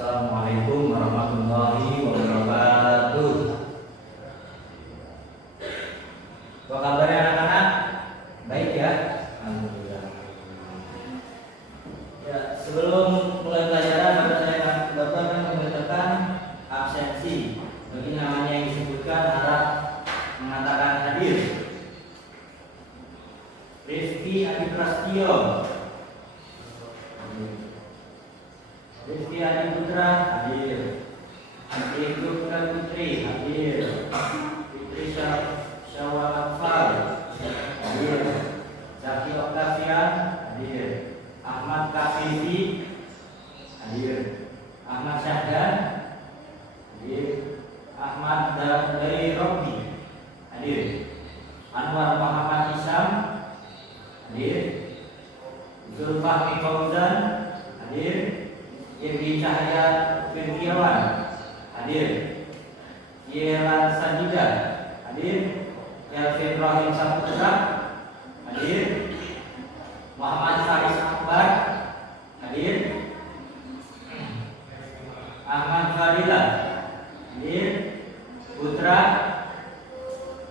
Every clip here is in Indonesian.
Assalamualaikum warahmatullahi wabarakatuh. Apa kabarnya anak-anak? Baik ya? Alhamdulillah. Ya, sebelum mulai pelajaran Bapak akan membacakan absensi bagi namanya yang disebutkan harap mengatakan hadir. Rizky Adi Prastio, Rizky Adi Putra hadir. Adi Putra Putri hadir. Fitri Syawal Akfar hadir. Zaki Oktavian hadir. Ahmad Kafifi hadir. Ahmad Syahdan hadir. Ahmad Dari Robi hadir. Anwar Muhammad Isam hadir. Zulfahmi Fauzan hadir. Irgi Cahaya Firdiawan hadir. Yelan Sajida hadir. Elvin Rahim Saputra hadir. Muhammad Faris Akbar hadir. Ahmad Fadila hadir. Putra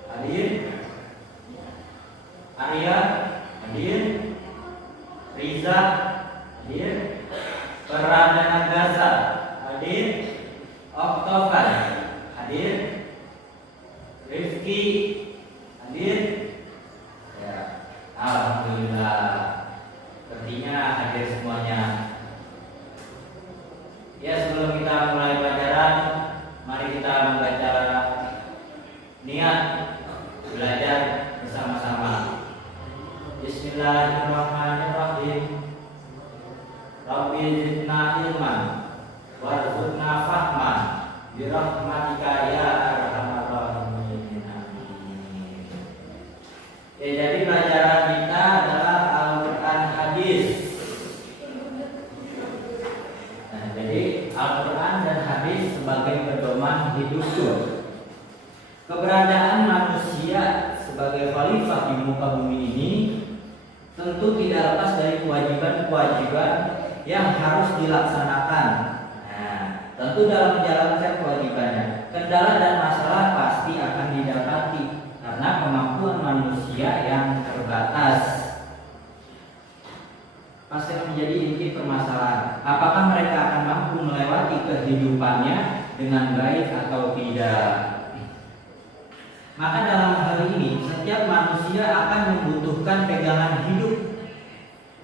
hadir. Arya hadir. Riza hadir. Pradana Gaza hadir. Oktober hadir. Rifki hadir. Ya, alhamdulillah. Sepertinya hadir semuanya. Ya, sebelum kita mulai pelajaran, mari kita membaca niat belajar bersama-sama. Bismillahirrahmanirrahim. Rabbi zidna ilman warzuqna fahman birahmatika ya arhamar rahimin. Amin. Ya, jadi pelajaran kita adalah Al-Quran hadis. Nah, jadi Al-Quran dan hadis sebagai pedoman hidupku. Keberadaan manusia sebagai khalifah di muka bumi ini tentu tidak lepas dari kewajiban-kewajiban yang harus dilaksanakan. Nah, tentu dalam menjalankan kewajibannya, kendala dan masalah pasti akan didapati karena kemampuan manusia yang terbatas. Pasti menjadi inti permasalahan. Apakah mereka akan mampu melewati kehidupannya dengan baik atau tidak? Maka dalam hal ini setiap manusia akan membutuhkan pegangan hidup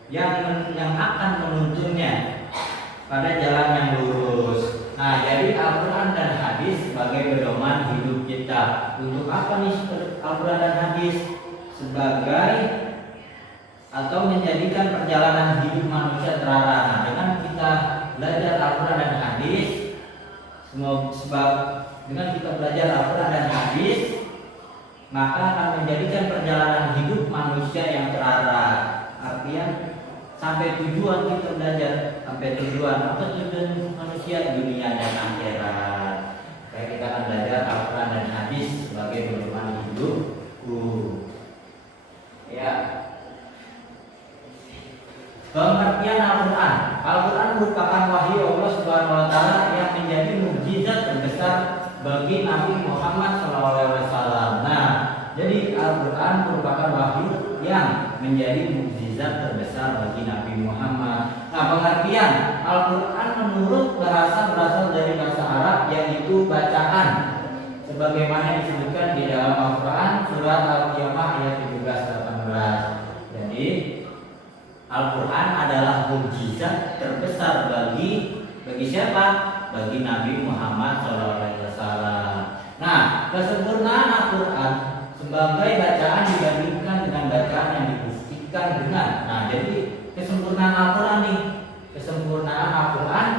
yang akan menuntunnya pada jalan yang lurus. Nah, jadi Al-Quran dan hadis sebagai pedoman hidup kita. Untuk apa nih Al-Quran dan hadis? Sebagai atau menjadikan perjalanan hidup manusia terarah. Nah, dengan kita belajar Al-Quran dan hadis, dengan kita belajar Al-Quran dan hadis, maka akan menjadikan perjalanan hidup manusia yang terarah. Artinya sampai tujuan kita belajar, sampai tujuan apa tujuan manusia dunia dan akhirat. Kayak kita akan belajar Al-Quran dan hadis sebagai pedoman hidupku. Ya. Pengertian Al-Quran. Al-Quran merupakan wahyu Allah Subhanahu wa taala yang menjadi mukjizat terbesar bagi Nabi Muhammad SAW. Nah, jadi Al-Quran merupakan wahyu yang menjadi mukjizat terbesar bagi Nabi Muhammad. Nah, pengertian Al-Quran menurut bahasa berasal dari bahasa Arab, yaitu bacaan, sebagaimana disebutkan di dalam Al-Quran surat Al-Qiyamah ayat 17-18. Jadi Al-Quran adalah mukjizat terbesar bagi siapa? Bagi Nabi Muhammad SAW. Nah, kesempurnaan Al-Quran sebagai bacaan dibandingkan dengan bacaan yang dibuktikan dengan. Nah, jadi kesempurnaan Al-Quran nih, kesempurnaan Al-Quran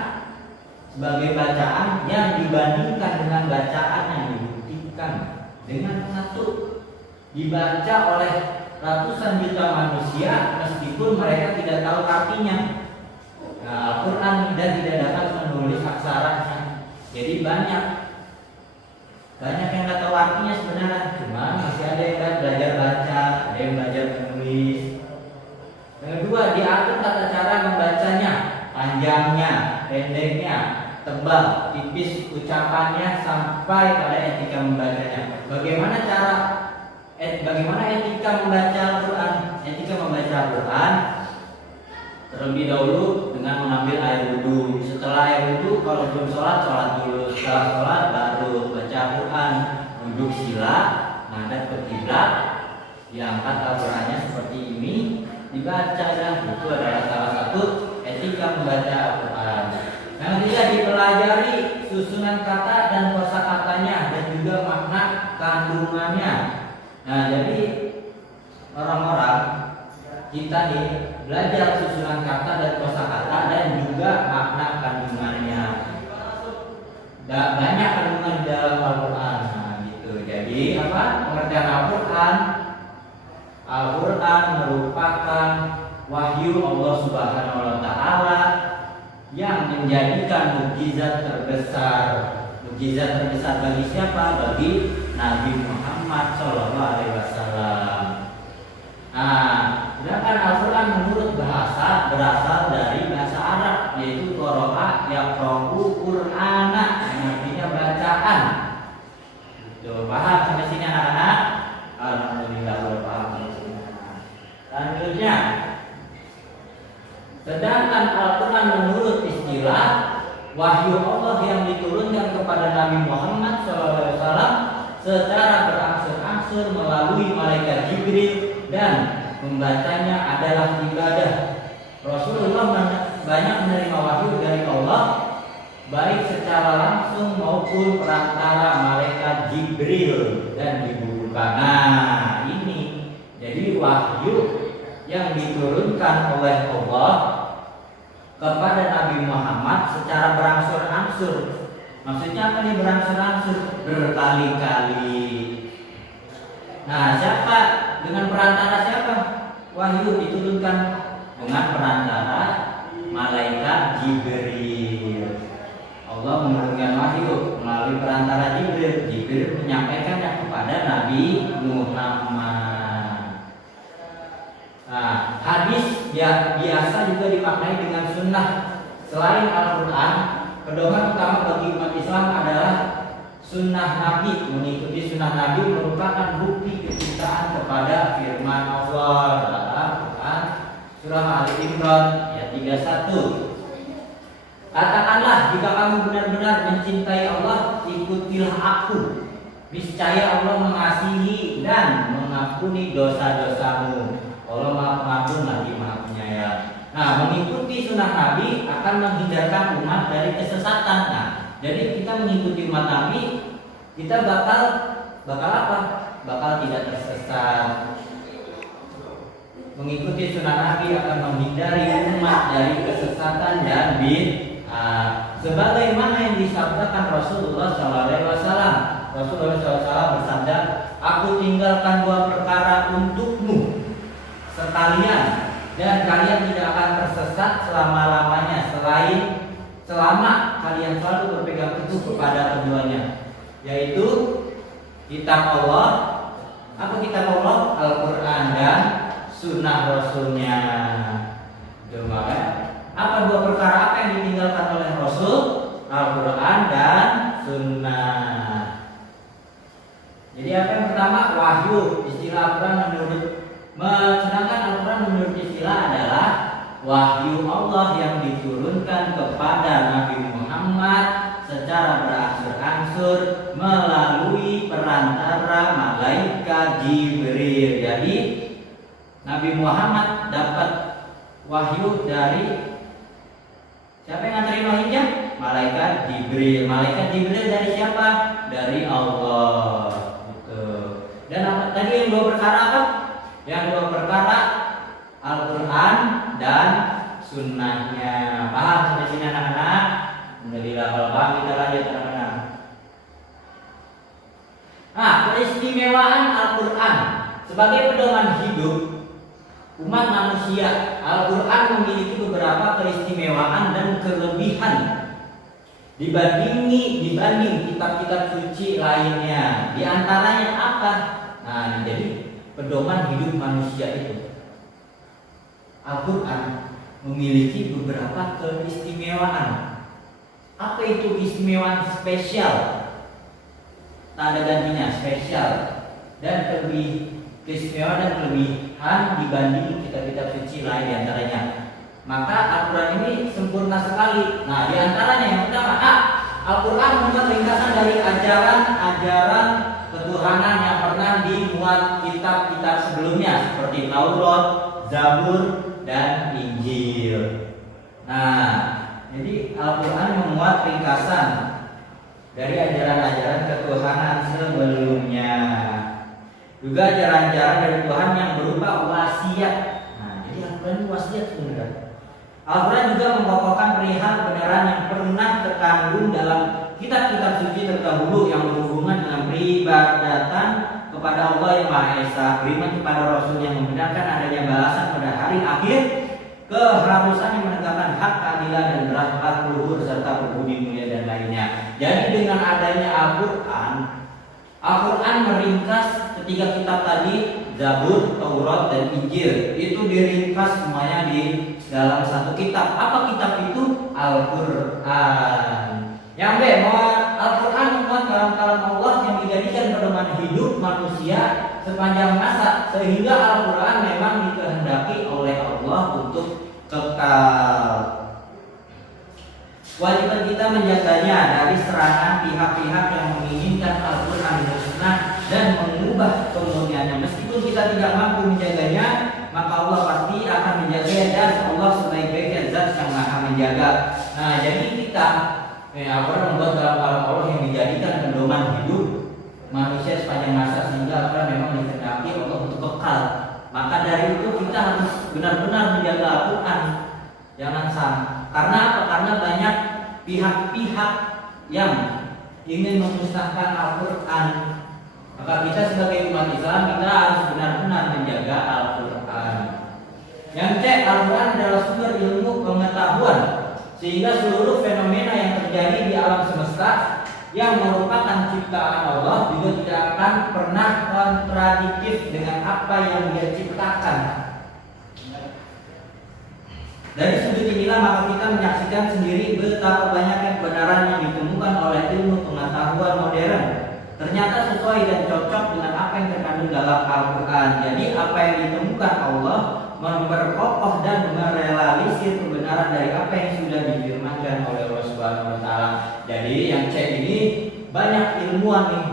sebagai bacaan yang dibandingkan dengan bacaan yang dibuktikan dengan. Satu, dibaca oleh ratusan juta manusia meskipun mereka tidak tahu artinya. Nah, Al-Quran dan tidak dapat menulis aksaranya. Jadi banyak yang nggak tahu artinya sebenarnya, cuma masih ada yang belajar baca, ada yang belajar menulis. Yang kedua, diatur tata cara membacanya, panjangnya, pendeknya, tebal, tipis ucapannya sampai pada etika membacanya. Bagaimana etika membaca Al-Quran? Etika membaca Al-Quran terlebih dahulu dengan mengambil air wudhu. Setelah air wudhu, kalau belum sholat dulu. Setelah sholat baru baca Al-Quran, duduk sila, menghadap ke kiblat, diangkat Al-Qurannya seperti ini, dibaca, dan itu adalah salah satu etika membaca Al-Quran. Yang ketiga, dipelajari susunan kata dan kosakatanya dan juga makna kandungannya. Nah, jadi orang-orang kita nih belajar susunan kata dan kosakata dan juga makna kandungannya. Banyak kandungan di dalam Al-Quran. Nah, gitu. Jadi pengertian Al-Quran merupakan wahyu Allah Subhanahu wa Ta'ala yang menjadikan mukjizat terbesar. Mukjizat terbesar bagi siapa? Bagi Nabi Muhammad SAW. Nah, sedangkan Al-Quran menurut bahasa berasal dari bahasa Arab, yaitu qara'a yaqra'u Qur'ana, yang artinya bacaan. Tuh, paham sampai sini anak-anak? Alhamdulillah paham. Selanjutnya, sedangkan Al-Quran menurut istilah wahyu Allah yang diturunkan kepada Nabi Muhammad SAW secara berangsur-angsur melalui malaikat Jibril dan membacanya adalah ibadah. Rasulullah banyak menerima wahyu dari Allah baik secara langsung maupun perantara malaikat Jibril dan dibukukan. Nah, ini jadi wahyu yang diturunkan oleh Allah kepada Nabi Muhammad secara berangsur-angsur. Maksudnya apa nih berangsur-angsur? Berkali-kali. Nah, siapa? Dengan perantara siapa? Wahyu diturunkan dengan perantara malaikat Jibril. Allah menurunkan wahyu melalui perantara Jibril. Jibril menyampaikannya kepada Nabi Muhammad. Nah, hadis biasa juga dimaknai dengan sunnah. Selain Al-Quran, pedoman utama bagi umat Islam adalah sunnah Nabi. Mengikuti sunnah Nabi merupakan bukti kecintaan kepada firman Allah dalam Quran surah Al-Imran ayat 31. Katakanlah, jika kamu benar-benar mencintai Allah, ikutilah aku. Niscaya Allah mengasihi dan mengampuni dosa-dosamu. Allah Maha Pengampun lagi Maha Penyayang. Nah, mengikuti sunnah Nabi akan menghindarkan umat dari kesesatan. Nah, jadi kita mengikuti umat Nabi, kita bakal apa? Bakal tidak tersesat. Mengikuti sunnah Nabi akan menghindari umat dari kesesatan dan bid'ah. Sebagaimana yang disabdakan Rasulullah SAW. Rasulullah SAW bersabda, "Aku tinggalkan dua perkara untukmu sekalian, dan kalian tidak akan tersesat selama-lamanya selama kalian selalu berpegang teguh kepada keduanya, yaitu kitab Allah." Apa kitab Allah? Al-Quran dan sunnah Rasulnya. Apa dua perkara apa yang ditinggalkan oleh Rasul? Al-Quran dan sunnah. Jadi apa yang pertama? Wahyu. Istilah Al-Quran sedangkan Al-Quran menurut istilah adalah wahyu Allah yang diturunkan kepada Nabi Muhammad secara berangsur-angsur melalui perantara malaikat Jibril. Jadi Nabi Muhammad dapat wahyu dari siapa yang nganterin wahyunya? Malaikat Jibril. Malaikat Jibril dari siapa? Dari Allah. Gitu. Dan tadi yang dua perkara apa? Yang dua perkara Al-Quran dan sunnahnya. Paham sampai sini anak-anak? Alhamdulillah. Kalau paham kita lanjut anak-anak. Nah, keistimewaan Al-Quran sebagai pedoman hidup umat manusia. Al-Quran memiliki beberapa keistimewaan dan kelebihan dibanding kitab-kitab suci lainnya. Di antaranya apa? Nah, jadi pedoman hidup manusia itu Al-Quran memiliki beberapa keistimewaan. Apa itu keistimewaan spesial? Tanda gantinya spesial dan lebih keistimewaan dan kelebihan dibanding kitab-kitab suci lain diantaranya. Maka Al-Quran ini sempurna sekali. Nah, diantaranya yang pertama, Al-Quran memuat ringkasan dari ajaran-ajaran ketuhanan yang pernah dimuat kitab-kitab sebelumnya seperti Taurat, Zabur, dan Injil. Nah, jadi Al-Quran memuat ringkasan dari ajaran-ajaran ketuhanan sebelumnya. Juga ajaran-ajaran dari Tuhan yang berupa wasiat. Nah, jadi Al-Quran itu wasiat sebenarnya. Al-Quran juga mengokohkan perihal kebenaran yang pernah terkandung dalam kitab-kitab suci terdahulu yang berhubungan dengan peribadatan kepada Allah yang Maha Esa, beriman kepada Rasul yang membenarkan adanya balasan pada hari akhir, keharusan yang menegakkan hak keadilan dan berakhlak luhur serta berbudi mulia dan lainnya. Jadi dengan adanya Al-Quran meringkas ketiga kitab tadi, Zabur, Taurat, dan Injil. Itu diringkas semuanya di dalam satu kitab. Apa kitab itu? Al-Quran. Yang B, Al-Quran memuat kalam-kalam Allah yang dijadikan pedoman hidup manusia sepanjang masa, sehingga Al-Quran memang dikehendaki oleh Allah untuk kekal. Kewajiban kita menjaganya dari serangan pihak-pihak yang menginginkan Al-Quran musnah dan mengubah kemurniannya. Meskipun kita tidak mampu menjaganya, maka Allah pasti akan menjaganya, dan Allah sebaik-baiknya zat yang maha menjaga. Nah, jadi kita Al-Quran membuat kalam-kalam Allah yang dijadikan pedoman hidup manusia sepanjang masa, sehingga Al-Quran memang dikehendaki Allah untuk kekal. Maka dari itu kita harus benar-benar menjaga Al-Quran. Jangan sampai. Karena apa? Karena banyak pihak-pihak yang ingin memusnahkan Al-Quran. Maka kita sebagai umat Islam, kita harus benar-benar menjaga Al-Quran. Yang C, Al-Quran adalah sumber ilmu pengetahuan, sehingga seluruh fenomena yang terjadi di alam semesta yang merupakan ciptaan Allah juga tidak akan pernah kontradiktif dengan apa yang Dia ciptakan. Dari sudut inilah maka kita menyaksikan sendiri betapa banyaknya kebenaran yang ditemukan oleh ilmu pengetahuan modern ternyata sesuai dan cocok dengan apa yang terkandung dalam Al-Quran. Jadi apa yang ditemukan Allah memperkokoh dan merealisir kebenaran dari apa yang sudah difirmankan oleh Allah Subhanahu wa taala. Jadi yang C ini banyak ilmuwan nih,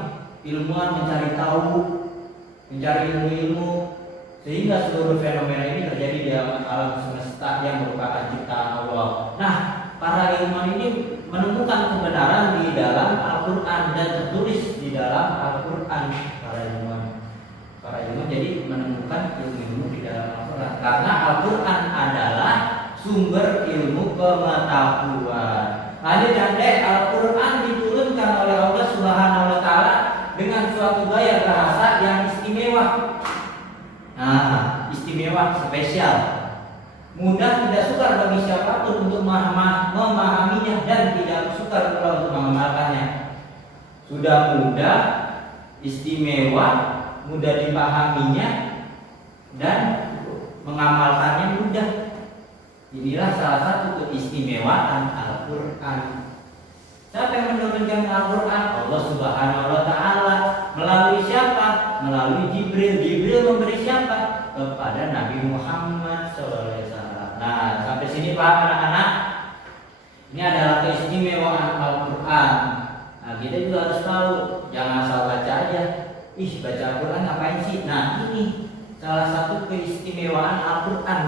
ilmuwan mencari tahu, mencari ilmu-ilmu, sehingga seluruh fenomena ini terjadi di alam semesta yang merupakan ciptaan Allah. Nah, para ilmuwan ini menemukan kebenaran di dalam Al-Quran dan tertulis di dalam Al-Quran. Para ilmuwan jadi menemukan ilmu di dalam Al-Quran, karena Al-Quran adalah sumber ilmu pengetahuan. Lanjut yang D, Al-Quran diturunkan oleh Allah Subhanahu wa taala dengan suatu gaya bahasa yang istimewa. Nah, istimewa, spesial, mudah, tidak sukar bagi siapapun untuk memahaminya dan tidak sukar pula untuk mengamalkannya. Sudah mudah, istimewa, mudah dipahaminya, dan mengamalkannya mudah. Inilah salah satu keistimewaan Al-Quran. Siapa yang menurunkan Al-Quran? Allah Subhanahu wa taala. Melalui siapa? Melalui Jibril. Jibril memberi siapa? Kepada Nabi Muhammad SAW. Nah, sampai sini paham anak-anak? Ini adalah keistimewaan Al-Quran. Nah, kita juga harus tahu, jangan asal baca aja. Baca Al-Quran ngapain sih? Nah, ini salah satu keistimewaan Al-Quran,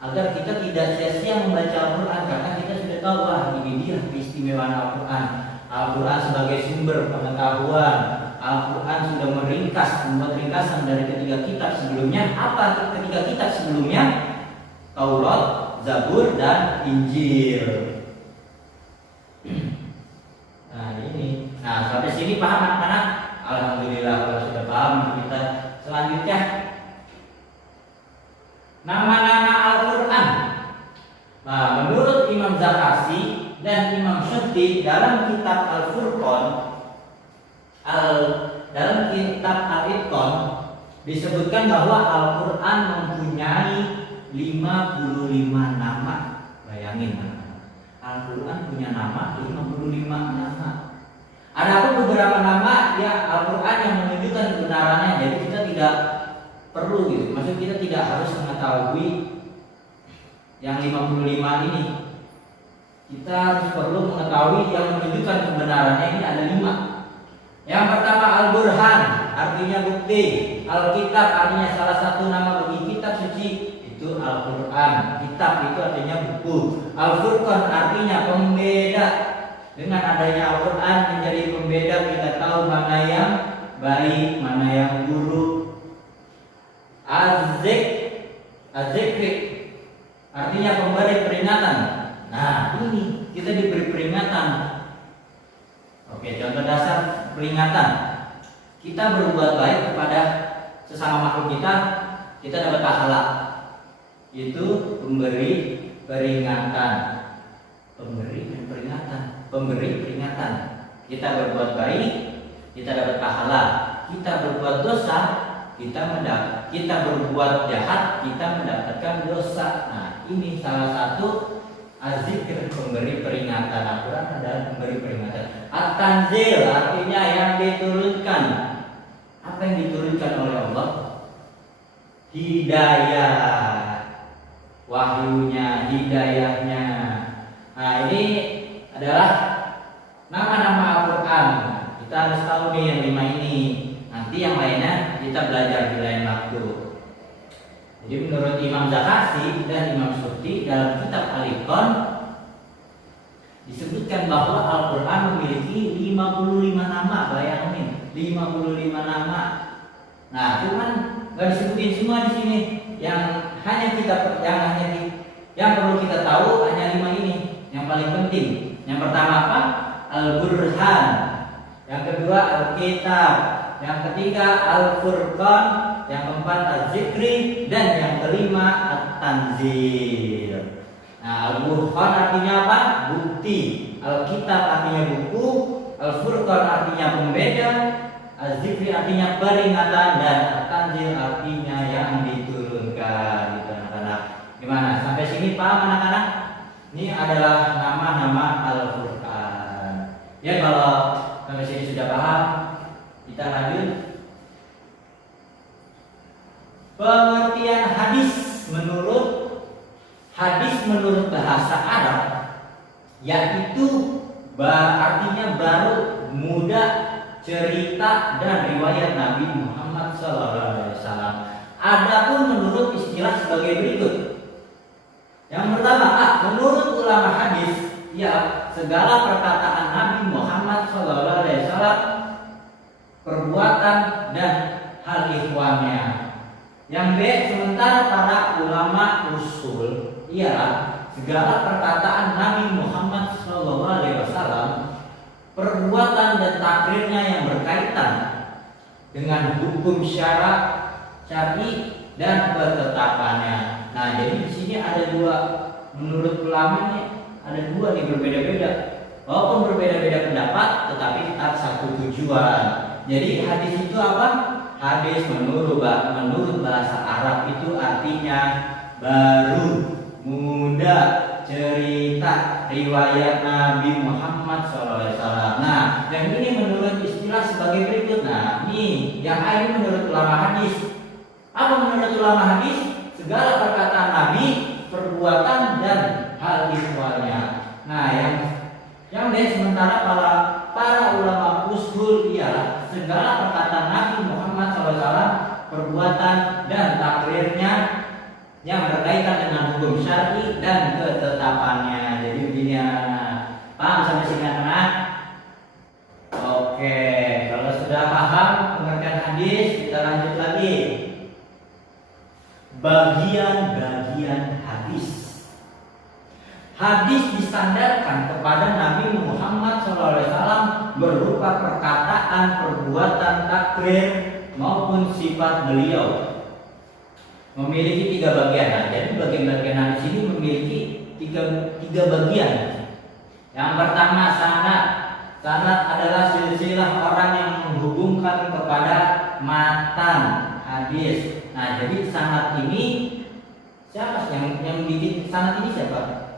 agar kita tidak sia-sia membaca Al-Quran, karena kita sudah tahu, wah, ini dia keistimewaan Al-Quran. Al-Quran sebagai sumber pengetahuan. Al-Quran sudah membuat ringkasan dari ketiga kitab sebelumnya. Apa ketiga kitab sebelumnya? Taurat, Zabur, dan Injil. Nah, ini. Nah, sampai sini paham anak-anak? Alhamdulillah kalau sudah paham. Kita selanjutnya, nama-nama Al-Quran. Nah, menurut Imam Zakasi dan Imam Syuuti dalam kitab Al-Furqan, dalam kitab Al-Itqan disebutkan bahwa Al-Quran mempunyai 55 nama. Bayangin, Al-Quran punya nama 55 nama. Ada beberapa nama ya Al-Quran yang menunjukkan kebenarannya. Jadi kita tidak perlu gitu. Maksud kita tidak harus mengetahui yang 55 ini. Kita harus perlu mengetahui yang menunjukkan kebenarannya ini ada 5. Yang pertama Al-Burhan, artinya bukti. Al-Kitab artinya salah satu nama bagi kitab suci itu Al-Quran. Kitab itu artinya buku. Al-Furqan artinya pembeda. Dengan adanya Al-Quran menjadi pembeda, kita tahu mana yang baik, mana yang buruk. Az-Zikr artinya pemberi peringatan. Nah, ini kita diberi peringatan. Oke, contoh dasar peringatan. Kita berbuat baik kepada sesama makhluk kita dapat pahala. Itu pemberi peringatan. Pemberi peringatan. Kita berbuat baik, kita dapat pahala. Kita berbuat dosa, kita berbuat jahat, kita mendapatkan dosa. Nah, ini salah satu Az-Zikr, pemberi peringatan. Al-Quran adalah pemberi peringatan. At-Tanzil artinya yang diturunkan. Apa yang diturunkan oleh Allah? Hidayah, wahyunya, hidayahnya. Nah, ini adalah nama-nama Al-Quran. Kita harus tahu nih yang 5 ini. Nanti yang lainnya kita belajar di lain waktu. Jadi menurut Imam Zakasi dan Imam Surti dalam kitab Al-Iqan disebutkan bahwa Al-Quran memiliki 55 nama. Bayangin, 55 nama. Nah, cuman nggak disebutin semua di sini. Yang perlu kita tahu hanya 5 ini. Yang paling penting. Yang pertama apa? Al-Burhan. Yang kedua Al-Kitab. Yang ketiga Al-Furqan. Yang keempat Az-Zikri. Dan yang kelima At-Tanzil. Nah, Al-Burhan artinya apa? Bukti. Al-Kitab artinya buku. Al-Furqan artinya pembeda. Az-Zikri artinya peringatan. Dan At-Tanzil artinya yang diturunkan. Gitu, anak-anak. Gimana? Sampai sini paham anak-anak? Ini adalah nama-nama Al-Quran. Ya, kalau sampai sini sudah paham, kita lanjut. Pengertian hadis menurut bahasa Arab, yaitu artinya baru, mudah, cerita dan riwayat Nabi Muhammad SAW. Adapun menurut istilah sebagai berikut. Yang pertama, menurut ulama hadis, ya segala perkataan Nabi Muhammad SAW, perbuatan dan hal ihwalnya. Yang B, sementara para ulama usul, ialah segala perkataan Nabi Muhammad SAW, perbuatan dan takrirnya yang berkaitan dengan hukum syar'i dan ketetapannya. Nah, jadi di sini ada 2, menurut ulama nih, ada 2 nih berbeda-beda. Walaupun berbeda-beda pendapat, tetapi tetap satu tujuan. Jadi hadis itu apa? Hadis menurut bahasa Arab itu artinya baru, mudah, cerita, riwayat Nabi Muhammad SAW. Nah, yang ini menurut istilah sebagai berikut. Nah, ini yang ini menurut ulama hadis. Apa menurut ulama hadis? Segala perkataan Nabi, perbuatan dan hal ihwalnya. Nah, yang sementara para ulama usul ialah segala perkataan Nabi Muhammad SAW, perbuatan dan takrirnya yang berkaitan dengan hukum syar'i dan ketetapannya. Jadi begini, paham sampai sini anak-anak? Oke, kalau sudah paham pengertian hadis, kita lanjut lagi. Bagian-bagian hadis. Hadis disandarkan kepada Nabi Muhammad SAW berupa perkataan, perbuatan, takrir maupun sifat beliau. Memiliki 3 bagian. Nah, jadi bagian-bagian hadis ini memiliki tiga bagian. Yang pertama sanad. Sanad adalah silsilah orang yang menghubungkan kepada matan hadis. Nah, jadi sanad ini siapa yang bikin sanad ini siapa?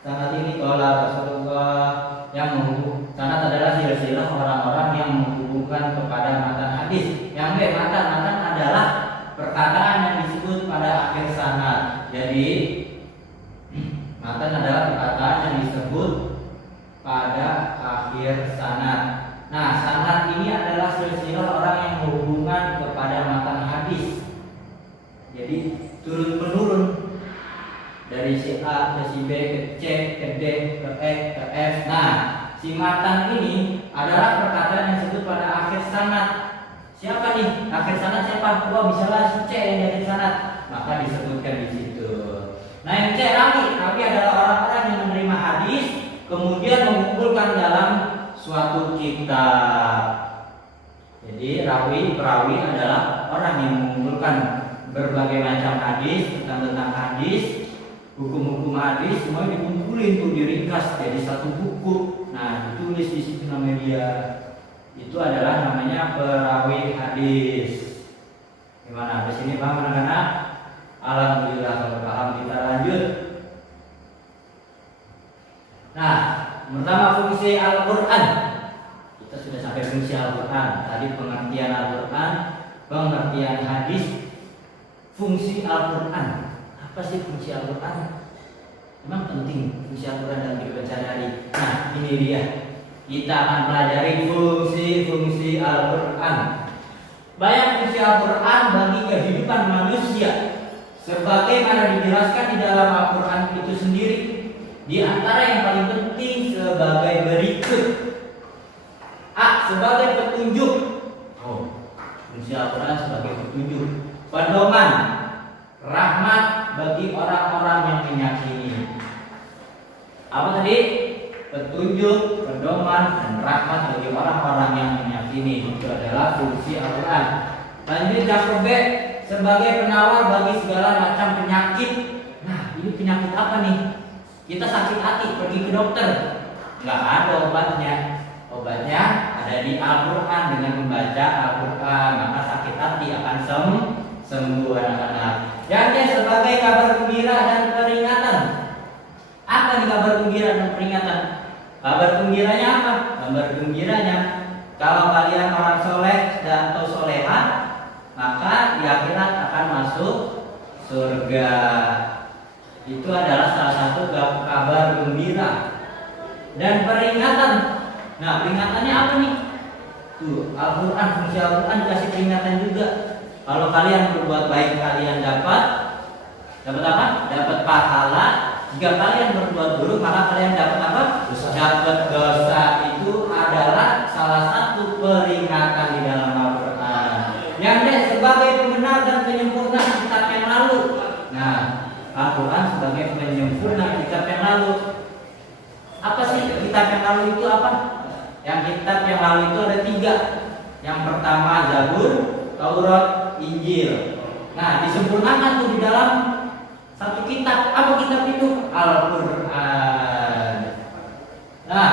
sanad ini qala Rasulullah yang sanad adalah silsilah orang-orang yang menghubungkan kepada matan hadis. Yang B, matan adalah perkataan yang disebut pada akhir sanad. Jadi matan adalah perkataan yang disebut pada akhir sanad. Nah, sanad ini adalah silsilah orang yang menghubungkan kepada matan hadis. Jadi turun menurun dari si A ke si B ke C ke D ke E ke F. Nah, si matan ini adalah perkataan yang disebut pada akhir sanad. Siapa nih akhir sanad? Siapa? Wah, misalnya si C yang di akhir sanad, maka disebutkan di situ. Nah, yang C, rawi adalah orang-orang yang menerima hadis kemudian mengumpulkan dalam suatu kitab. Jadi perawi adalah orang yang mengumpulkan berbagai macam hadis, tentang hadis, hukum-hukum hadis, semua dikumpulin tuh, diringkas jadi satu buku. Nah, ditulis di situ namanya dia. Itu adalah namanya perawi hadis. Gimana? Di sini paham anak-anak? Alhamdulillah kalau paham, kita lanjut. Nah, pertama fungsi Al-Quran. Kita sudah sampai fungsi Al-Quran. Tadi pengertian Al-Quran, pengertian hadis. Fungsi Al-Quran. Apa sih fungsi Al-Quran? Memang penting fungsi Al-Quran dalam kehidupan sehari-hari. Nah, ini dia. Kita akan pelajari fungsi-fungsi Al-Quran. Banyak fungsi Al-Quran bagi kehidupan manusia, sebagaimana dijelaskan di dalam Al-Quran itu sendiri. Di antara yang paling penting sebagai berikut. A. Sebagai petunjuk. Fungsi Al-Quran sebagai petunjuk. Pedoman, rahmat bagi orang-orang yang meyakini. Apa tadi? Petunjuk, pedoman, dan rahmat bagi orang-orang yang meyakini. Itu adalah fungsi Al-Quran. Lanjut yang B. Sebagai penawar bagi segala macam penyakit. Nah, ini penyakit apa nih? Kita sakit hati, pergi ke dokter, nggak ada obatnya. Obatnya ada di Al-Quran. Dengan membaca Al-Quran, maka sakit hati akan sembuh anak-anak. Yang C. Sebagai kabar gembira dan peringatan. Apa nih kabar gembira dan peringatan? Kabar gembiranya apa? Kabar gembiranya, kalau kalian orang soleh dan atau solehah, maka di akhirat akan masuk surga. Itu adalah salah satu kabar gembira. Dan peringatan. Nah, peringatannya apa nih? Tuh, Al-Quran, fungsi Al-Quran dikasih peringatan juga. Kalau kalian berbuat baik, kalian dapat apa? Dapat pahala. Jika kalian berbuat buruk, maka kalian dapat apa? Dapat dosa. Itu adalah salah satu peringatan di dalam Al-Quran. Yang D. Sebagai pembenar dan penyempurna kitab yang lalu. Nah, Al-Quran sebagai penyempurna kitab yang lalu. Apa sih kitab yang lalu itu apa? Yang kitab yang lalu itu ada 3. Yang pertama Zabur, Taurat, Injil. Nah, disempurnakan tuh di dalam satu kitab. Apa kitab itu? Al-Quran. Nah,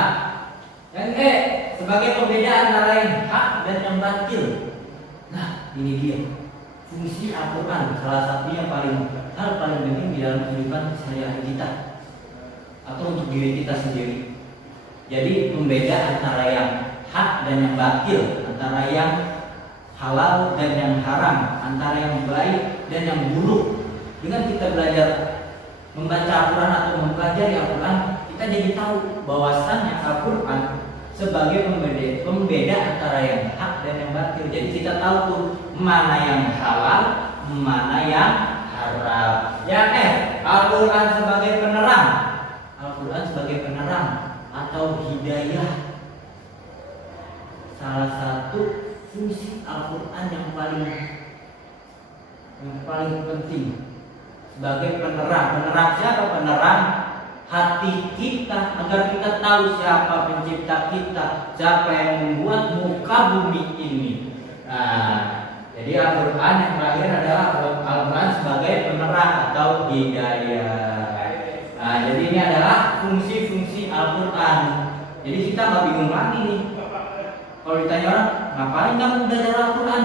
yang E. Sebagai pembeda antara yang hak dan yang batil. Nah, ini dia fungsi Al-Quran. Salah satunya paling penting di dalam kehidupan sehari-hari kita atau untuk diri kita sendiri. Jadi pembeda antara yang hak dan yang batil, antara yang halal dan yang haram, antara yang baik dan yang buruk. Dengan kita belajar membaca Al-Quran atau mempelajari Al-Quran, kita jadi tahu bahwasannya Al-Quran sebagai pembeda antara yang hak dan yang batil. Jadi kita tahu tuh mana yang halal, mana yang haram. Yang F. Al-Quran sebagai penerang. Al-Quran sebagai penerang atau hidayah. Salah satu fungsi Al-Quran yang paling penting sebagai penerang. Penerang siapa? Penerang hati kita, agar kita tahu siapa pencipta kita, siapa yang membuat muka bumi ini. Nah, jadi Al-Quran yang terakhir adalah Al-Quran sebagai penerang atau hidayah. Nah, jadi ini adalah fungsi-fungsi Al-Quran. Jadi kita nggak bingung lagi nih. Kalau ditanya orang, ngapain kamu belajar Al-Quran?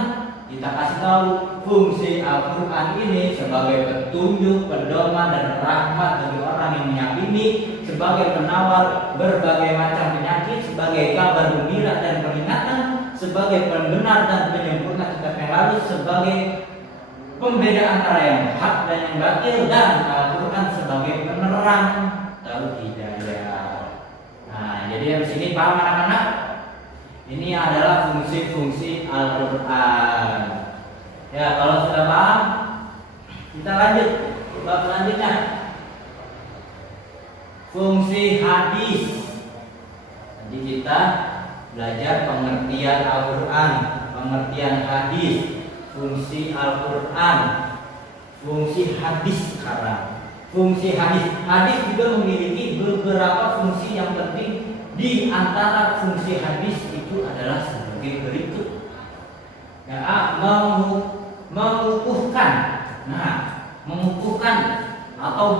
kita kasih tahu fungsi Al-Quran ini sebagai petunjuk, pedoman, dan rahmat bagi orang yang meyakini, sebagai penawar berbagai macam penyakit, sebagai kabar gembira dan peringatan, sebagai pembenar dan penyempurna kitab yang lalu, sebagai pembeda antara yang hak dan yang batil, dan Al-Quran sebagai penerang hidayah. Nah, jadi di sini paham anak-anak? Ini adalah fungsi-fungsi Al-Quran. Ya, kalau sudah paham, kita lanjut bab selanjutnya. Fungsi hadis. Jadi kita belajar pengertian Al-Quran, pengertian hadis, fungsi Al-Quran, fungsi hadis sekarang. Fungsi hadis juga memiliki beberapa fungsi yang penting. Di antara fungsi hadis itu adalah sebagai berikut. Ya, mengukuhkan. Nah, mengukuhkan atau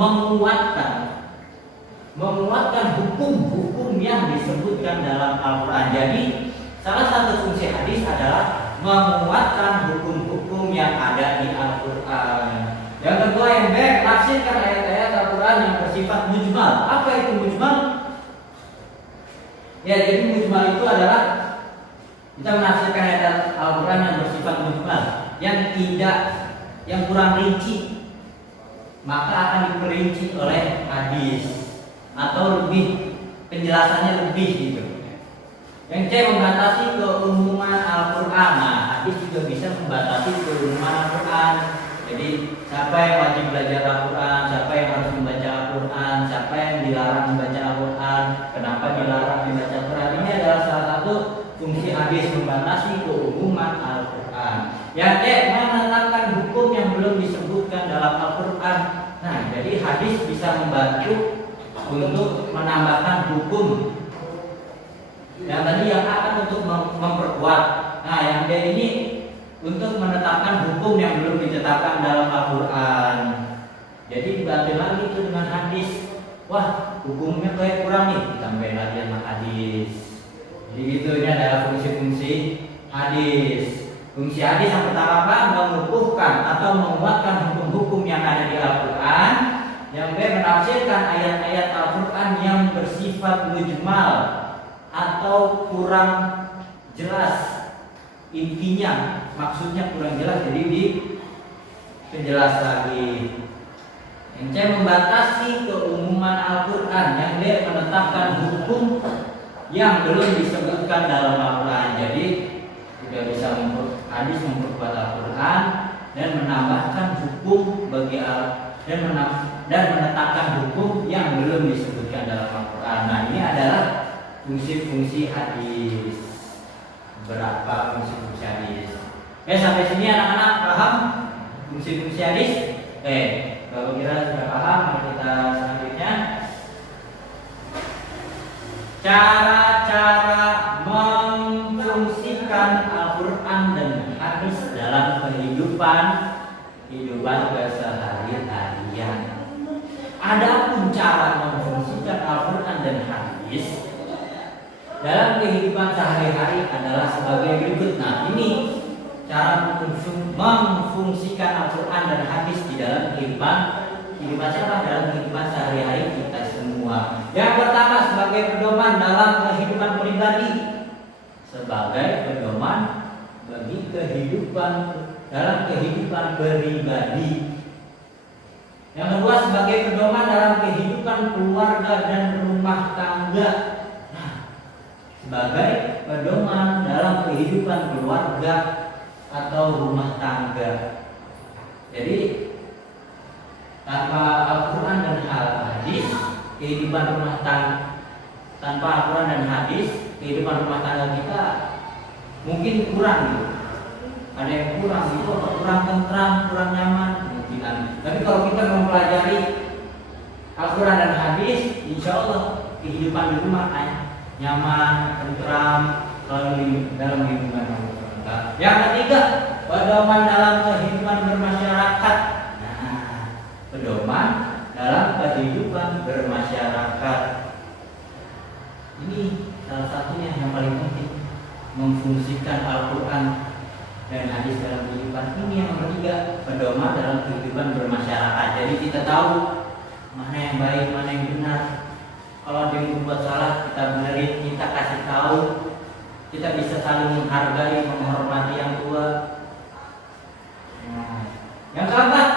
menguatkan hukum-hukum yang disebutkan dalam Al-Quran. Jadi, salah satu fungsi hadis adalah menguatkan hukum-hukum yang ada di Al-Quran. Yang kedua, yang menafsirkan ayat-ayat Al-Quran yang bersifat mujmal. Apa itu mujmal? Ya, jadi mujmal itu adalah kita menafsirkan ayat Al-Quran yang bersifat mujmal, yang kurang rinci, maka akan diperinci oleh hadis atau lebih penjelasannya lebih gitu. Yang C, membatasi keumuman Al-Quran. Nah, hadis juga bisa membatasi keumuman Al-Quran. Jadi siapa yang wajib belajar Al-Quran, siapa yang harus membaca Al-Quran, siapa yang dilarang membaca Al-Quran, kenapa dilarang membaca Al-Quran. Ini adalah salah satu fungsi hadis, membatasi keumuman Al-Quran. Yang D, menetapkan hukum yang belum disebutkan dalam Al-Quran. Nah, jadi hadis bisa membantu untuk menambahkan hukum. Yang tadi yang akan untuk memperkuat. Nah, yang D ini untuk menetapkan hukum yang belum ditetapkan dalam Al-Quran. Jadi dibantu lagi itu dengan hadis. Wah, hukumnya kayak kurang nih, ditambahin lagi sama hadis. Jadi gitu, ini adalah fungsi-fungsi hadis. Fungsi hadis yang pertama apa? Mengukuhkan atau menguatkan hukum-hukum yang ada di Al-Quran. Yang B, menafsirkan ayat-ayat Al-Quran yang bersifat mujmal atau kurang jelas. Intinya, maksudnya kurang jelas, jadi diperjelas lagi. Yang C, membatasi keumuman Al-Quran. Yang D, menetapkan hukum yang belum disebutkan dalam Al-Quran. Jadi tidak bisa hadis memperkuat Al-Quran dan menambahkan hukum bagi dan menetapkan hukum yang belum disebutkan dalam Al-Quran. Nah, ini adalah fungsi-fungsi hadis. Berapa fungsi-fungsi hadis? Sampai sini anak-anak paham fungsi-fungsi hadis? Kalau kira sudah paham, kita selanjutnya cara-cara memfungsikan Al-Quran dan hadis dalam kehidupan keseharian. Adapun cara memfungsikan Al-Quran dan hadis dalam kehidupan sehari-hari adalah sebagai berikut. Nah, ini cara memfungsikan Al-Quran dan hadis di dalam kehidupan siapa? Dalam kehidupan sehari-hari kita semua. Yang pertama, sebagai pedoman dalam kehidupan pribadi, sebagai pedoman bagi dalam kehidupan pribadi. Yang kedua, sebagai pedoman dalam kehidupan keluarga dan rumah tangga. Sebagai pedoman dalam kehidupan keluarga atau rumah tangga. Jadi tanpa Al-Quran dan hadis, kehidupan rumah tangga, tanpa Al-Quran dan hadis, kehidupan rumah tangga kita mungkin kurang gitu. Ada yang kurang gitu, kurang tentram, kurang nyaman mungkin. Tapi kalau kita mempelajari Al-Quran dan hadis, insya Allah kehidupan di rumah nyaman, tentram, selalu dalam lingkungan Allah. Yang ketiga, pedoman dalam kehidupan bermasyarakat. Nah, pedoman dalam kehidupan bermasyarakat. Ini salah satunya yang paling penting, memfungsikan Al-Quran dan hadis dalam kehidupan. Ini yang nomor 3, pedoman dalam kehidupan bermasyarakat. Jadi kita tahu mana yang baik, mana yang benar. Kalau ada yang berbuat salah, kita benerin, kita kasih tahu. Kita bisa saling menghargai, menghormati yang tua. Yang keempat,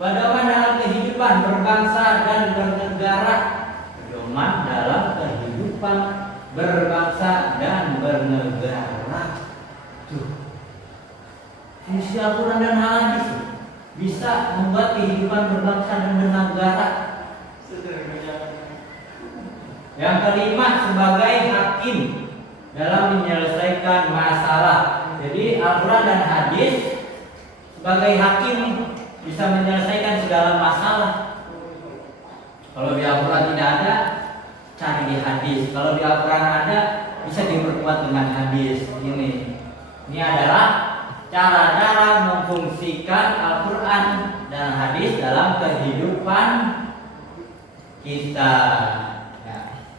pedoman dalam kehidupan berbangsa dan bernegara. Pedoman dalam kehidupan berbangsa dan bernegara. Tuh, fungsi Al-Quran dan hadis bisa membuat kehidupan berbangsa dan bernegara. Yang kelima, sebagai hakim dalam menyelesaikan masalah. Jadi Al-Quran dan hadis sebagai hakim bisa menyelesaikan segala masalah. Kalau di Al-Quran tidak ada, cari di hadis. Kalau di Al-Quran ada, bisa diperkuat dengan hadis. Ini adalah cara-cara memfungsikan Al-Quran dan hadis dalam kehidupan kita.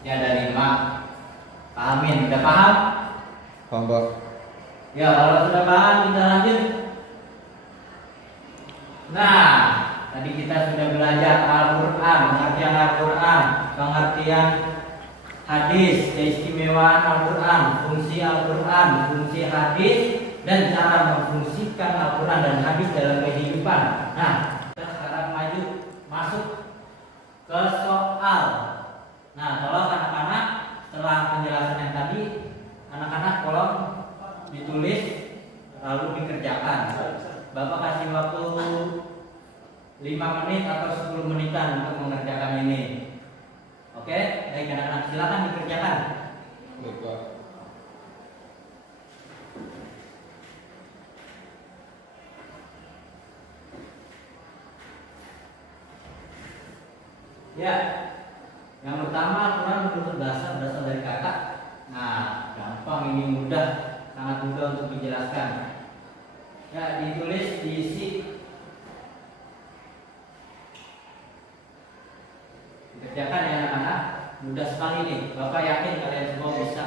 Ya dari Mak pahamin, udah paham? Paham, Pak. Ya kalau sudah paham kita lanjut. Nah, tadi kita sudah belajar Al-Quran, pengertian Al-Quran, pengertian hadis, keistimewaan Al-Quran, fungsi Al-Quran, fungsi hadis, dan cara memfungsikan Al-Quran dan hadis dalam kehidupan. Nah, kita sekarang masuk ke soal. Nah, tolong anak-anak setelah penjelasan yang tadi, anak-anak tolong ditulis lalu dikerjakan. Bapak kasih waktu 5 menit atau 10 menitan untuk mengerjakan ini. Oke, baik anak-anak silakan dikerjakan. Baik, Pak. Ya. Yang pertama, Al-Quran menurut bahasa berasal dari kata. Nah, gampang, ini mudah, sangat mudah untuk dijelaskan. Ya, ditulis, diisi. Dikerjakan ya anak-anak. Mudah sekali nih. Bapak yakin kalian semua bisa.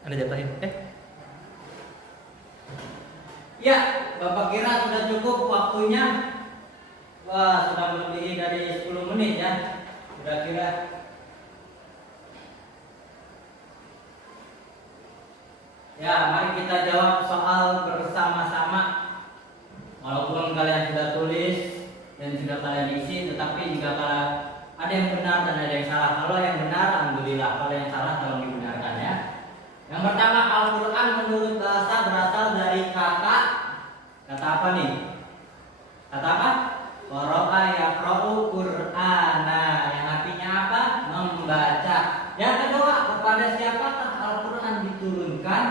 Ada jatahin. Ya, Bapak kira sudah cukup waktunya? Wah, sudah melebihi dari 10 menit ya. Sudah kira. Ya, mari kita jawab soal bersama-sama. Walaupun kalian sudah tulis dan sudah kalian isi, tetapi jika ada yang benar dan ada yang salah. Kalau yang benar, alhamdulillah. Kalau yang salah, tolong dibenarkan ya. Yang pertama, Al-Quran menurut bahasa berasal dari kata apa nih? Kata apa? Qara'a yaqra'u Qur'ana, yang artinya apa? Membaca. Yang kedua, kepada siapakah Al-Quran diturunkan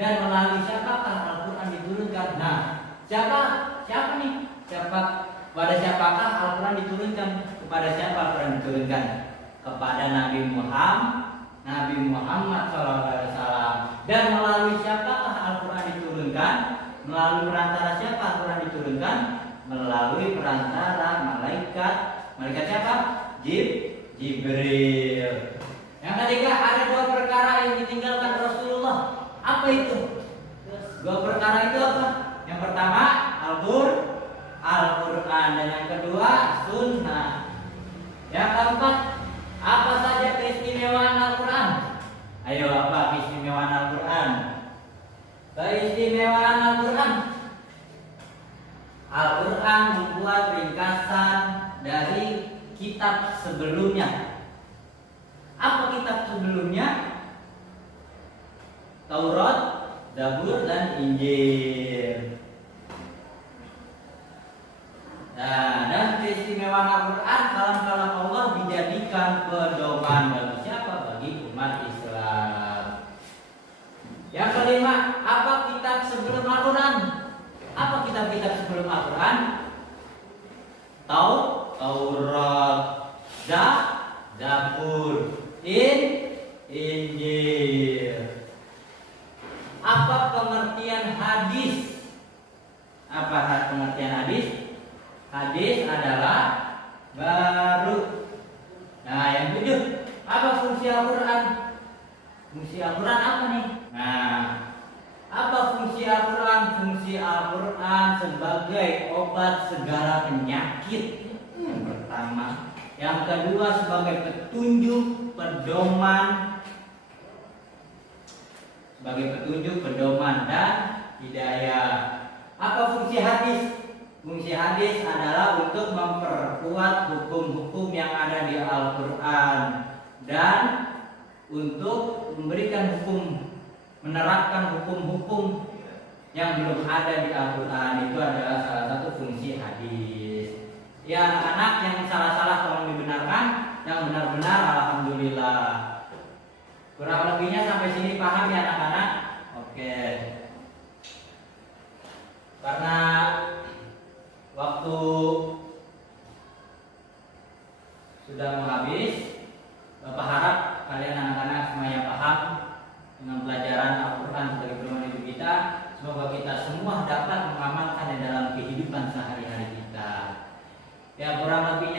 dan melalui siapakah Al-Quran diturunkan? Nah, siapa nih? Pada siapakah Al-Quran diturunkan? Kepada siapa Al-Quran diturunkan? Kepada Nabi Muhammad SAW. Dan melalui siapakah Al-Quran diturunkan? Melalui perantara siapa Al-Quran diturunkan? Melalui perantara malaikat. Malaikat siapa? Jibril. Yang ketiga, ada 2 perkara yang ditinggalkan Rasulullah. Apa itu? 2 perkara itu apa? Yang pertama, Al-Quran, dan yang kedua, Sunnah. Yang keempat, apa saja keistimewaan Al-Quran? Ayo, apa keistimewaan Al-Quran? Keistimewaan Al-Quran. Al-Quran membuat ringkasan dari kitab sebelumnya. Apa kitab sebelumnya? Taurat, Zabur, dan Injil. Nah, dan keistimewaan Al-Quran, kalam-kalam Allah dijadikan pedoman bagi siapa? Bagi umat Islam. Yang kelima, apa kitab sebelum Al-Quran? Apa kitab-kitab sebelum Al-Quran? Taurat, pengertian hadis. Apa pengertian hadis? Hadis adalah baru. Nah, yang 7, apa fungsi Al-Quran? Fungsi Al-Quran apa nih? Nah, apa fungsi Al-Quran? Fungsi Al-Quran sebagai obat segala penyakit. Pertama. Yang kedua, sebagai petunjuk, pedoman. Sebagai petunjuk, pedoman, dan hidayah. Apa fungsi hadis? Fungsi hadis adalah untuk memperkuat hukum-hukum yang ada di Al-Quran dan untuk memberikan hukum, menerapkan hukum-hukum yang belum ada di Al-Quran. Itu adalah salah satu fungsi hadis. Ya anak-anak, yang salah-salah tolong dibenarkan, yang benar-benar alhamdulillah. Kurang lebihnya sampai sini paham ya anak-anak? Oke. Karena waktu sudah mau habis, Bapak harap kalian anak-anak semuanya paham dengan pelajaran Al-Quran sebagai pedoman hidup kita. Semoga kita semua dapat mengamalkannya dalam kehidupan sehari-hari kita. Ya kurang lebihnya